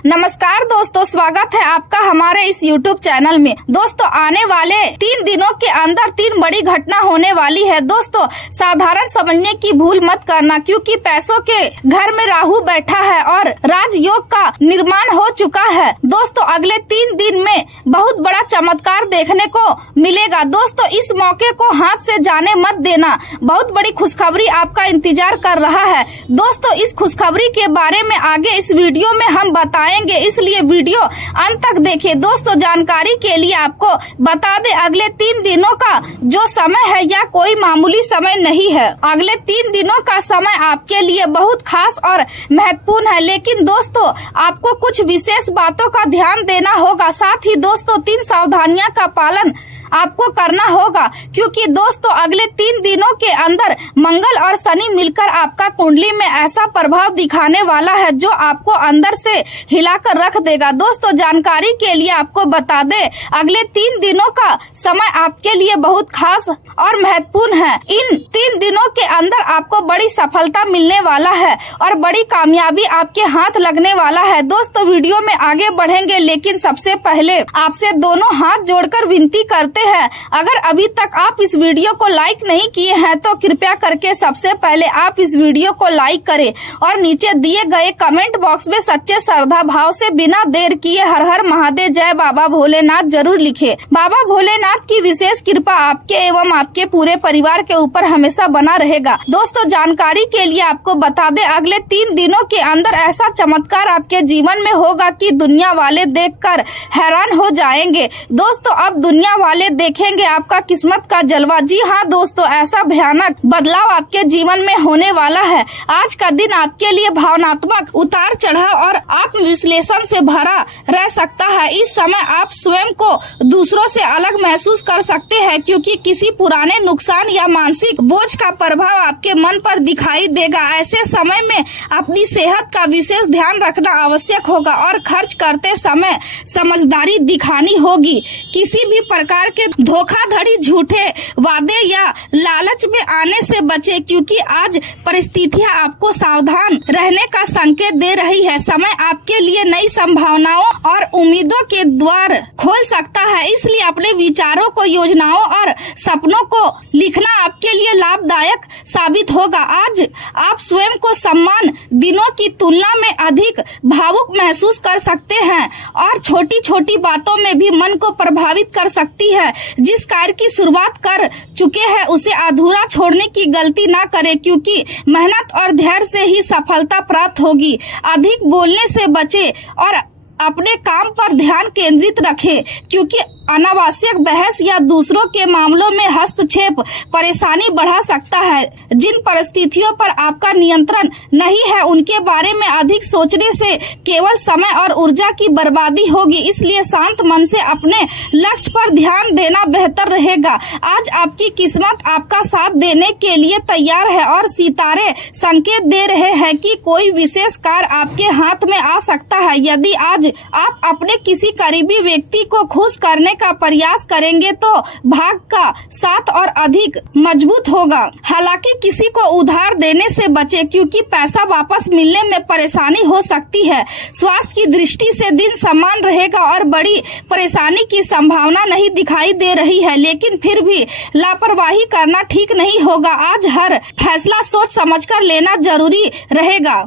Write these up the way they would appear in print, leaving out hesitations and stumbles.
नमस्कार दोस्तों, स्वागत है आपका हमारे इस YouTube चैनल में। दोस्तों, आने वाले 3 दिनों के अंदर 3 बड़ी घटना होने वाली है। दोस्तों, साधारण समझने की भूल मत करना, क्योंकि पैसों के घर में राहु बैठा है और राजयोग का निर्माण हो चुका है। दोस्तों, अगले 3 दिन में बहुत बड़ा चमत्कार देखने को मिलेगा। दोस्तों, इस मौके को हाथ से जाने मत देना। बहुत बड़ी खुशखबरी आपका इंतजार कर रहा है। दोस्तों, इस खुशखबरी के बारे में आगे इस वीडियो में हम बताएंगे, इसलिए वीडियो अंत तक देखें। दोस्तों, जानकारी के लिए आपको बता दें, अगले 3 दिनों का जो समय है यह कोई मामूली समय नहीं है। अगले 3 दिनों का समय आपके लिए बहुत खास और महत्वपूर्ण है, लेकिन दोस्तों आपको कुछ विशेष बातों का ध्यान देना होगा। साथ ही दोस्तों 3 सावधानियां का पालन आपको करना होगा, क्योंकि दोस्तों अगले 3 दिनों के अंदर मंगल और शनि मिलकर आपका कुंडली में ऐसा प्रभाव दिखाने वाला है जो आपको अंदर से हिलाकर रख देगा। दोस्तों, जानकारी के लिए आपको बता दें, अगले 3 दिनों का समय आपके लिए बहुत खास और महत्वपूर्ण है। इन 3 दिनों के अंदर आपको बड़ी सफलता मिलने वाला है और बड़ी कामयाबी आपके हाथ लगने वाला है। दोस्तों, वीडियो में आगे बढ़ेंगे, लेकिन सबसे पहले आपसे दोनों हाथ जोड़कर विनती करते हैं, अगर अभी तक आप इस वीडियो को लाइक नहीं किए हैं तो कृपया करके सबसे पहले आप इस वीडियो को लाइक करें और नीचे दिए गए कमेंट बॉक्स में सच्चे श्रद्धा भाव से बिना देर किए हर हर महादेव जय बाबा भोलेनाथ जरूर लिखें। बाबा भोलेनाथ की विशेष कृपा आपके एवं आपके पूरे परिवार के ऊपर हमेशा बना रहेगा। दोस्तों, जानकारी के लिए आपको बता दें, अगले 3 दिनों के अंदर ऐसा चमत्कार आपके जीवन में होगा कि दुनिया वाले देखकर हैरान हो जाएंगे। दोस्तों, अब दुनिया वाले देखेंगे आपका किस्मत का जलवा। जी हाँ दोस्तों, ऐसा भयानक बदलाव आपके जीवन में होने वाला है। आज का दिन आपके लिए भावनात्मक उतार चढ़ाव और आत्मविश्लेषण से भरा रह सकता है। इस समय आप स्वयं को दूसरों से अलग महसूस कर सकते हैं, क्योंकि किसी पुराने नुकसान या मानसिक बोझ का प्रभाव आपके मन पर दिखाई देगा। ऐसे समय में अपनी सेहत का विशेष ध्यान रखना आवश्यक होगा और खर्च करते समय समझदारी दिखानी होगी। किसी भी प्रकार के धोखाधड़ी, झूठे वादे या लालच में आने से बचे, क्योंकि आज परिस्थितियां आपको सावधान रहने का संकेत दे रही है। समय आपके लिए नई संभावनाओं और उम्मीदों के द्वार खोल सकता है, इसलिए अपने विचारों को, योजनाओं और सपनों को लिखना आपके लिए लाभदायक साबित होगा। आज आप स्वयं को सम्मान दिनों की तुलना में अधिक भावुक महसूस कर सकते हैं और छोटी छोटी बातों में भी मन को प्रभावित कर सकती है। जिस कार्य की शुरुआत कर चुके हैं उसे अधूरा छोड़ने की गलती ना करें, क्योंकि मेहनत और धैर्य से ही सफलता प्राप्त होगी। अधिक बोलने से बचे और अपने काम पर ध्यान केंद्रित रखें, क्योंकि अनावश्यक बहस या दूसरों के मामलों में हस्तक्षेप परेशानी बढ़ा सकता है। जिन परिस्थितियों पर आपका नियंत्रण नहीं है उनके बारे में अधिक सोचने से केवल समय और ऊर्जा की बर्बादी होगी, इसलिए शांत मन से अपने लक्ष्य पर ध्यान देना बेहतर रहेगा। आज आपकी किस्मत आपका साथ देने के लिए तैयार है और सितारे संकेत दे रहे हैं कि कोई विशेष कार्य आपके हाथ में आ सकता है। यदि आज आप अपने किसी करीबी व्यक्ति को खुश करने का प्रयास करेंगे तो भाग का साथ और अधिक मजबूत होगा। हालांकि किसी को उधार देने से बचे, क्योंकि पैसा वापस मिलने में परेशानी हो सकती है। स्वास्थ्य की दृष्टि से दिन समान रहेगा और बड़ी परेशानी की संभावना नहीं दिखाई दे रही है, लेकिन फिर भी लापरवाही करना ठीक नहीं होगा। आज हर फैसला सोच समझकर लेना जरूरी रहेगा,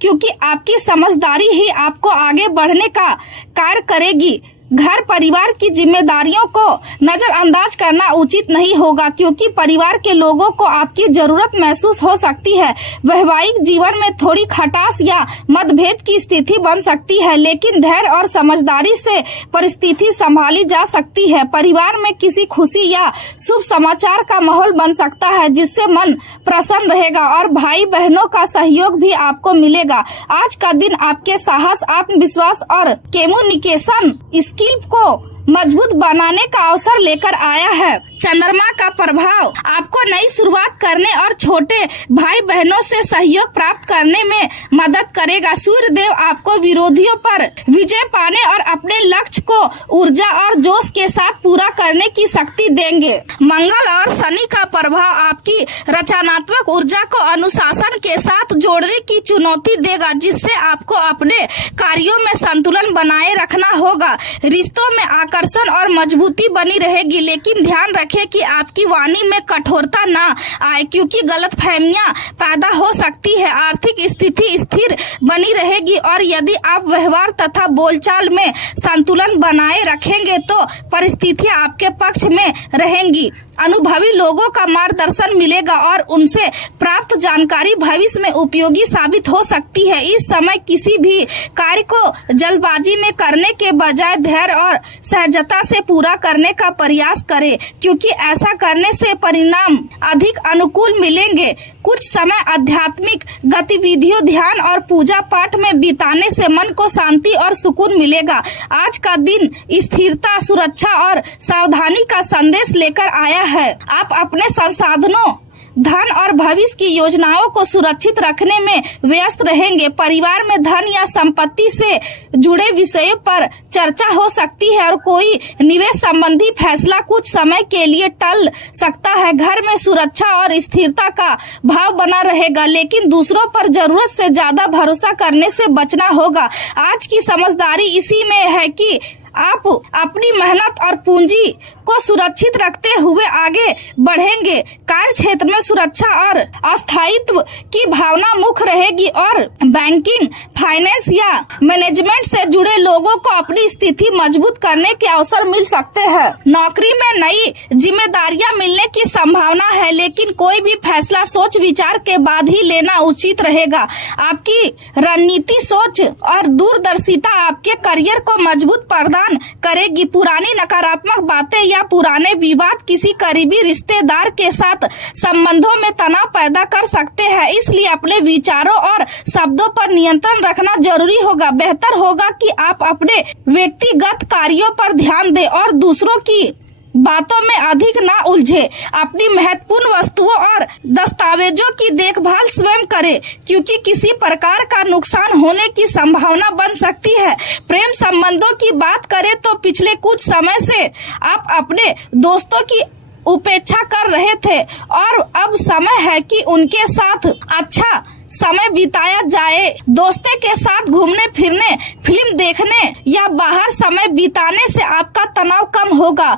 क्योंकि आपकी समझदारी ही आपको आगे बढ़ने का कार्य करेगी। घर परिवार की जिम्मेदारियों को नजरअंदाज करना उचित नहीं होगा, क्योंकि परिवार के लोगों को आपकी जरूरत महसूस हो सकती है। वैवाहिक जीवन में थोड़ी खटास या मतभेद की स्थिति बन सकती है, लेकिन धैर्य और समझदारी से परिस्थिति संभाली जा सकती है। परिवार में किसी खुशी या शुभ समाचार का माहौल बन सकता है, जिससे मन प्रसन्न रहेगा और भाई बहनों का सहयोग भी आपको मिलेगा। आज का दिन आपके साहस, आत्मविश्वास और कम्युनिकेशन स्किल को मजबूत बनाने का अवसर लेकर आया है। चंद्रमा का प्रभाव आपको नई शुरुआत करने और छोटे भाई बहनों से सहयोग प्राप्त करने में मदद करेगा। सूर्य देव आपको विरोधियों पर विजय पाने और अपने लक्ष्य को ऊर्जा और जोश के साथ पूरा करने की शक्ति देंगे। मंगल और शनि का प्रभाव आपकी रचनात्मक ऊर्जा को अनुशासन के साथ जोड़ने की चुनौती देगा, जिससे आपको अपने कार्यों में संतुलन बनाए रखना होगा। रिश्तों में आकर्षण और मजबूती बनी रहेगी, लेकिन ध्यान रखें कि आपकी वाणी में कठोरता ना आए, क्योंकि गलतफहमियां पैदा हो सकती है। आर्थिक स्थिति स्थिर बनी रहेगी और यदि आप व्यवहार तथा बोलचाल में संतुलन बनाए रखेंगे तो परिस्थितियां आपके पक्ष में रहेंगी। अनुभवी लोगों का मार्गदर्शन मिलेगा और उनसे प्राप्त जानकारी भविष्य में उपयोगी साबित हो सकती है। इस समय किसी भी कार्य को जल्दबाजी में करने के बजाय धैर्य और सहजता से पूरा करने का प्रयास करें, क्योंकि ऐसा करने से परिणाम अधिक अनुकूल मिलेंगे। कुछ समय आध्यात्मिक गतिविधियों, ध्यान और पूजा पाठ में बिताने से मन को शांति और सुकून मिलेगा। आज का दिन स्थिरता, सुरक्षा और सावधानी का संदेश लेकर आया है। आप अपने संसाधनों, धन और भविष्य की योजनाओं को सुरक्षित रखने में व्यस्त रहेंगे। परिवार में धन या संपत्ति से जुड़े विषयों पर चर्चा हो सकती है और कोई निवेश संबंधी फैसला कुछ समय के लिए टल सकता है। घर में सुरक्षा और स्थिरता का भाव बना रहेगा, लेकिन दूसरों पर जरूरत से ज्यादा भरोसा करने से बचना होगा। आज की समझदारी इसी में है कि आप अपनी मेहनत और पूंजी को सुरक्षित रखते हुए आगे बढ़ेंगे। कार्य क्षेत्र में सुरक्षा और अस्थायित्व की भावना मुख्य रहेगी और बैंकिंग, फाइनेंस या मैनेजमेंट से जुड़े लोगों को अपनी स्थिति मजबूत करने के अवसर मिल सकते हैं। नौकरी में नई जिम्मेदारियां मिलने की संभावना है, लेकिन कोई भी फैसला सोच विचार के बाद ही लेना उचित रहेगा। आपकी रणनीति, सोच और दूरदर्शिता आपके करियर को मजबूत प्रदान करेगी। पुरानी नकारात्मक बातें या पुराने विवाद किसी करीबी रिश्तेदार के साथ संबंधों में तनाव पैदा कर सकते हैं, इसलिए अपने विचारों और शब्दों पर नियंत्रण रखना जरूरी होगा। बेहतर होगा कि आप अपने व्यक्तिगत कार्यों पर ध्यान दें और दूसरों की बातों में अधिक ना उलझे। अपनी महत्वपूर्ण वस्तुओं और दस्तावेजों की देखभाल स्वयं करें, क्योंकि किसी प्रकार का नुकसान होने की संभावना बन सकती है। प्रेम संबंधों की बात करें तो पिछले कुछ समय से आप अपने दोस्तों की उपेक्षा कर रहे थे और अब समय है कि उनके साथ अच्छा समय बिताया जाए। दोस्तों के साथ घूमने फिरने, फिल्म देखने या बाहर समय बिताने से आपका तनाव कम होगा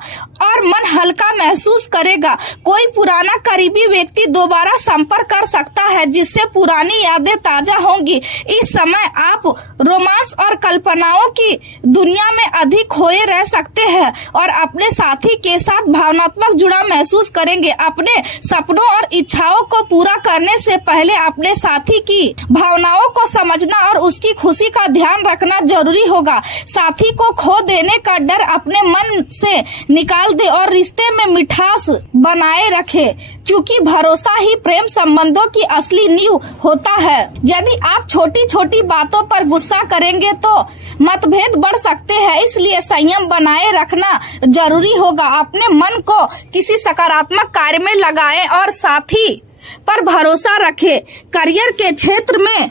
और मन हल्का महसूस करेगा। कोई पुराना करीबी व्यक्ति दोबारा संपर्क कर सकता है, जिससे पुरानी यादें ताजा होंगी। इस समय आप रोमांस और कल्पनाओं की दुनिया में अधिक खोए रह सकते हैं और अपने साथी के साथ भावनात्मक जुड़ाव महसूस करेंगे। अपने सपनों और इच्छाओं को पूरा करने से पहले अपने साथी की भावनाओं को समझना और उसकी खुशी का ध्यान रखना जरूरी होगा। साथी को खो देने का डर अपने मन से निकाल दे और रिश्ते में मिठास बनाए रखे, क्योंकि भरोसा ही प्रेम संबंधों की असली नींव होता है। यदि आप छोटी छोटी बातों पर गुस्सा करेंगे तो मतभेद बढ़ सकते हैं, इसलिए संयम बनाए रखना जरूरी होगा। अपने मन को किसी सकारात्मक कार्य में लगाएं और साथी पर भरोसा रखें। करियर के क्षेत्र में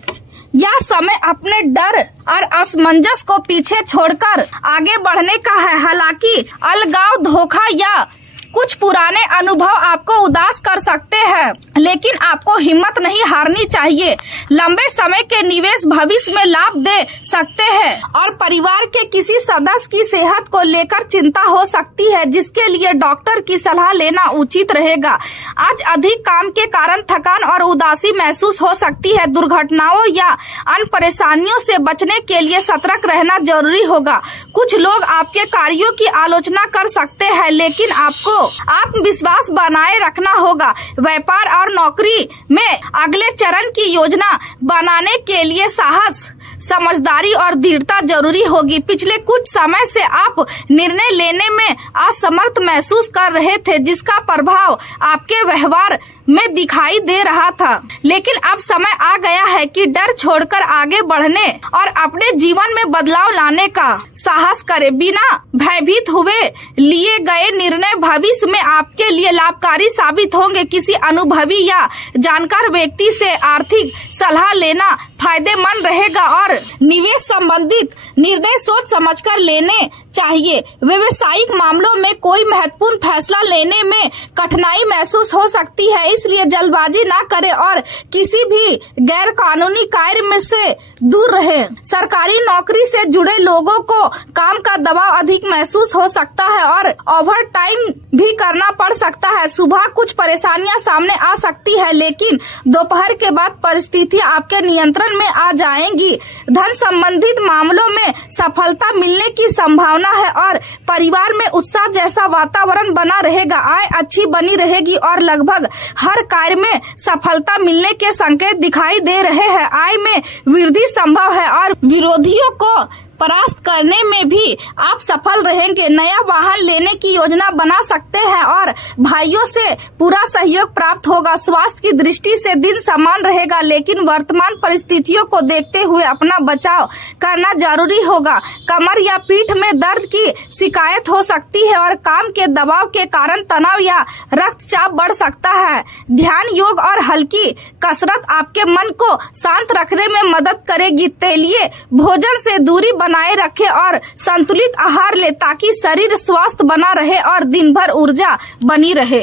यह समय अपने डर और असमंजस को पीछे छोड़कर आगे बढ़ने का है। हालांकि अलगाव, धोखा या कुछ पुराने अनुभव आपको उदास कर सकते हैं, लेकिन आपको हिम्मत नहीं हारनी चाहिए। लंबे समय के निवेश भविष्य में लाभ दे सकते हैं और परिवार के किसी सदस्य की सेहत को लेकर चिंता हो सकती है, जिसके लिए डॉक्टर की सलाह लेना उचित रहेगा। आज अधिक काम के कारण थकान और उदासी महसूस हो सकती है। दुर्घटनाओं या अन्य परेशानियों से बचने के लिए सतर्क रहना जरूरी होगा। कुछ लोग आपके कार्यों की आलोचना कर सकते हैं, लेकिन आपको आत्मविश्वास बनाए रखना होगा। व्यापार और नौकरी में अगले चरण की योजना बनाने के लिए साहस, समझदारी और दृढ़ता जरूरी होगी। पिछले कुछ समय से आप निर्णय लेने में असमर्थ महसूस कर रहे थे, जिसका प्रभाव आपके व्यवहार में दिखाई दे रहा था। लेकिन अब समय आ गया है कि डर छोड़कर आगे बढ़ने और अपने जीवन में बदलाव लाने का साहस करें। बिना भयभीत हुए लिए गए निर्णय भविष्य में आपके लिए लाभकारी साबित होंगे। किसी अनुभवी या जानकार व्यक्ति से आर्थिक सलाह लेना फायदेमंद रहेगा और निवेश संबंधित निर्णय सोच समझकर लेने चाहिए। व्यवसायिक मामलों में कोई महत्वपूर्ण फैसला लेने में कठिनाई महसूस हो सकती है, इसलिए जल्दबाजी ना करें और किसी भी गैर कानूनी कार्य में से दूर रहें। सरकारी नौकरी से जुड़े लोगों को काम का दबाव अधिक महसूस हो सकता है और ओवर टाइम भी करना पड़ सकता है। सुबह कुछ परेशानियां सामने आ सकती है, लेकिन दोपहर के बाद परिस्थितियां आपके नियंत्रण में आ जाएंगी। धन संबंधित मामलों में सफलता मिलने की संभावना है और परिवार में उत्साह जैसा वातावरण बना रहेगा। आय अच्छी बनी रहेगी और लगभग हर कार्य में सफलता मिलने के संकेत दिखाई दे रहे हैं। आय में वृद्धि संभव है और विरोधियों को परास्त करने में भी आप सफल रहेंगे। नया वाहन लेने की योजना बना सकते हैं और भाइयों से पूरा सहयोग प्राप्त होगा। स्वास्थ्य की दृष्टि से दिन समान रहेगा, लेकिन वर्तमान परिस्थितियों को देखते हुए अपना बचाव करना जरूरी होगा। कमर या पीठ में दर्द की शिकायत हो सकती है और काम के दबाव के कारण तनाव या रक्तचाप बढ़ सकता है। ध्यान, योग और हल्की कसरत आपके मन को शांत रखने में मदद करेगी। तेलिए भोजन से दूरी बनाए रखें और संतुलित आहार ले ताकि शरीर स्वस्थ बना रहे और दिन भर ऊर्जा बनी रहे।